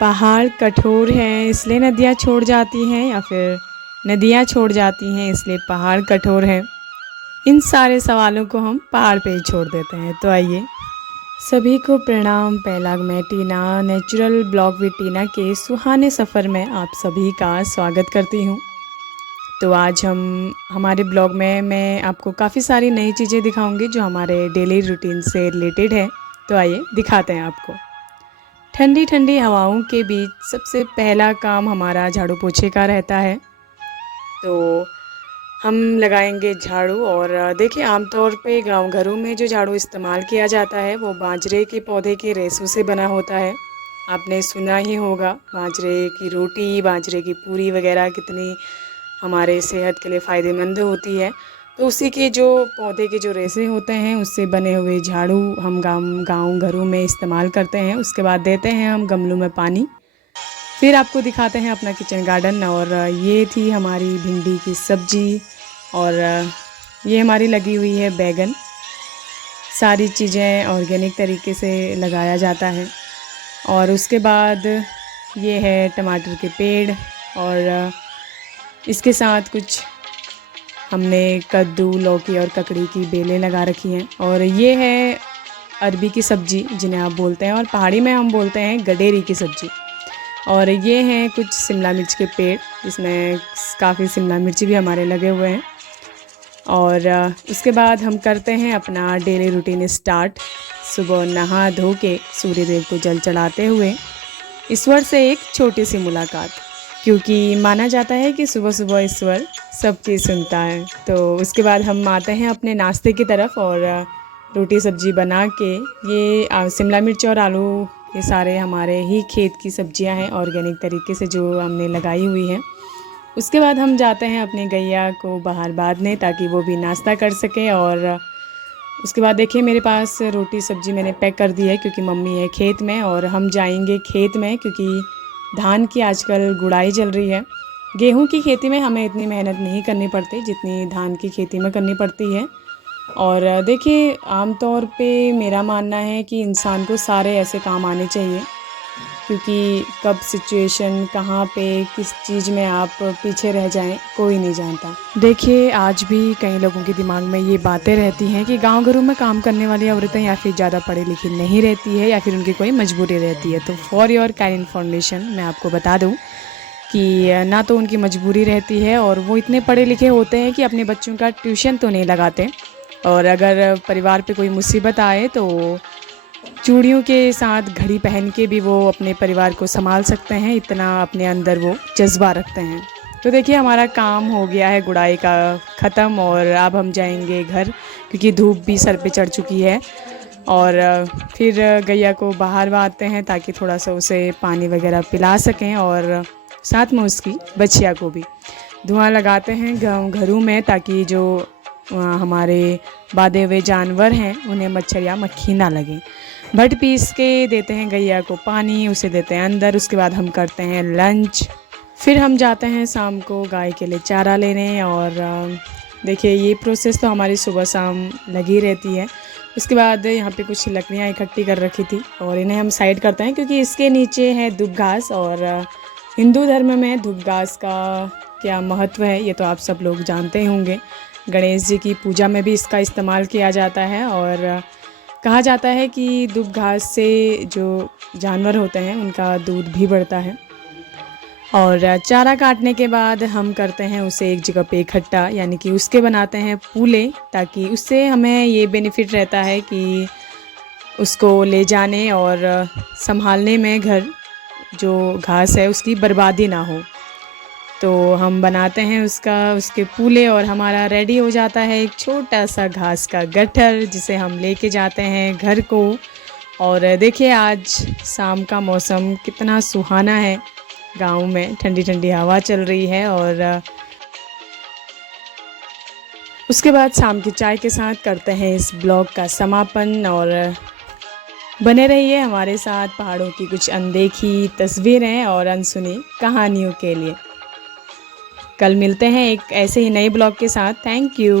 पहाड़ कठोर हैं इसलिए नदियाँ छोड़ जाती हैं, या फिर नदियाँ छोड़ जाती हैं इसलिए पहाड़ कठोर हैं? इन सारे सवालों को हम पहाड़ पे ही छोड़ देते हैं। तो आइए, सभी को प्रणाम। पहलाग मैं टीना नेचुरल ब्लॉग विद टीना के सुहाने सफ़र में आप सभी का स्वागत करती हूँ। तो आज हमारे ब्लॉग में मैं आपको काफ़ी सारी नई चीज़ें दिखाऊंगी जो हमारे डेली रूटीन से रिलेटेड है। तो आइए दिखाते हैं आपको। ठंडी ठंडी हवाओं के बीच सबसे पहला काम हमारा झाड़ू पोछे का रहता है। तो हम लगाएंगे झाड़ू। और देखिए, आमतौर पे गांव घरों में जो झाड़ू इस्तेमाल किया जाता है वो बाजरे के पौधे के रेशों से बना होता है। आपने सुना ही होगा बाजरे की रोटी, बाजरे की पूरी वगैरह कितनी हमारे सेहत के लिए फ़ायदेमंद होती है। तो उसी के जो पौधे के जो रेशे होते हैं उससे बने हुए झाड़ू हम गांव घरों में इस्तेमाल करते हैं। उसके बाद देते हैं हम गमलों में पानी। फिर आपको दिखाते हैं अपना किचन गार्डन। और ये थी हमारी भिंडी की सब्ज़ी, और ये हमारी लगी हुई है बैगन। सारी चीज़ें ऑर्गेनिक तरीके से लगाया जाता है। और उसके बाद ये है टमाटर के पेड़, और इसके साथ कुछ हमने कद्दू, लौकी और ककड़ी की बेलें लगा रखी हैं। और ये है अरबी की सब्ज़ी जिन्हें आप बोलते हैं, और पहाड़ी में हम बोलते हैं गडेरी की सब्ज़ी। और ये हैं कुछ शिमला मिर्च के पेड़, जिसमें काफ़ी शिमला मिर्ची भी हमारे लगे हुए हैं। और उसके बाद हम करते हैं अपना डेली रूटीन स्टार्ट। सुबह नहा धो के सूर्यदेव को जल चढ़ाते हुए ईश्वर से एक छोटी सी मुलाकात, क्योंकि माना जाता है कि सुबह सुबह ईश्वर सब चीज़ सुनता है। तो उसके बाद हम आते हैं अपने नाश्ते की तरफ, और रोटी सब्ज़ी बना के ये शिमला मिर्च और आलू, ये सारे हमारे ही खेत की सब्जियां हैं ऑर्गेनिक तरीके से जो हमने लगाई हुई हैं। उसके बाद हम जाते हैं अपने गैया को बाहर बांधने ताकि वो भी नाश्ता कर सके। और उसके बाद देखिए, मेरे पास रोटी सब्ज़ी मैंने पैक कर दी है क्योंकि मम्मी है खेत में, और हम जाएंगे खेत में क्योंकि धान की आजकल गुड़ाई चल रही है। गेहूं की खेती में हमें इतनी मेहनत नहीं करनी पड़ती जितनी धान की खेती में करनी पड़ती है। और देखिए, आमतौर पे मेरा मानना है कि इंसान को सारे ऐसे काम आने चाहिए, क्योंकि कब सिचुएशन कहाँ पे किस चीज़ में आप पीछे रह जाएं कोई नहीं जानता। देखिए, आज भी कई लोगों के दिमाग में ये बातें रहती हैं कि गांव घरों में काम करने वाली औरतें या फिर ज़्यादा पढ़ी लिखी नहीं रहती है, या फिर उनकी कोई मजबूरी रहती है। तो फॉर योर काइंड इन्फॉर्मेशन मैं आपको बता दूँ कि ना तो उनकी मजबूरी रहती है, और वो इतने पढ़े लिखे होते हैं कि अपने बच्चों का ट्यूशन तो नहीं लगाते। और अगर परिवार पे कोई मुसीबत आए तो चूड़ियों के साथ घड़ी पहन के भी वो अपने परिवार को संभाल सकते हैं, इतना अपने अंदर वो जज्बा रखते हैं। तो देखिए, हमारा काम हो गया है गुड़ाई का ख़त्म, और अब हम जाएंगे घर क्योंकि धूप भी सर पे चढ़ चुकी है। और फिर गैया को बाहर बांधते हैं ताकि थोड़ा सा उसे पानी वगैरह पिला सकें, और साथ में उसकी बच्चिया को भी धुआं लगाते हैं घरों में, ताकि जो हमारे बांधे हुए जानवर हैं उन्हें मच्छर या मक्खी ना लगे। भट पीस के देते हैं गैया को पानी, उसे देते हैं अंदर। उसके बाद हम करते हैं लंच। फिर हम जाते हैं शाम को गाय के लिए चारा लेने। और देखिए, ये प्रोसेस तो हमारी सुबह शाम लगी रहती है। उसके बाद यहाँ पे कुछ लकड़ियाँ इकट्ठी कर रखी थी और इन्हें हम साइड करते हैं क्योंकि इसके नीचे है दुब घास। और हिंदू धर्म में दुब घास का क्या महत्व है ये तो आप सब लोग जानते ही होंगे। गणेश जी की पूजा में भी इसका इस्तेमाल किया जाता है, और कहा जाता है कि दुब घास से जो जानवर होते हैं उनका दूध भी बढ़ता है। और चारा काटने के बाद हम करते हैं उसे एक जगह पे इकट्ठा, यानी कि उसके बनाते हैं पूले, ताकि उससे हमें ये बेनिफिट रहता है कि उसको ले जाने और संभालने में घर जो घास है उसकी बर्बादी ना हो। तो हम बनाते हैं उसके पूले, और हमारा रेडी हो जाता है एक छोटा सा घास का गट्ठर जिसे हम लेके जाते हैं घर को। और देखिए, आज शाम का मौसम कितना सुहाना है। गांव में ठंडी ठंडी हवा चल रही है, और उसके बाद शाम की चाय के साथ करते हैं इस ब्लॉग का समापन। और बने रहिए हमारे साथ पहाड़ों की कुछ अनदेखी तस्वीरें और अनसुनी कहानियों के लिए। कल मिलते हैं एक ऐसे ही नए ब्लॉग के साथ। Thank you.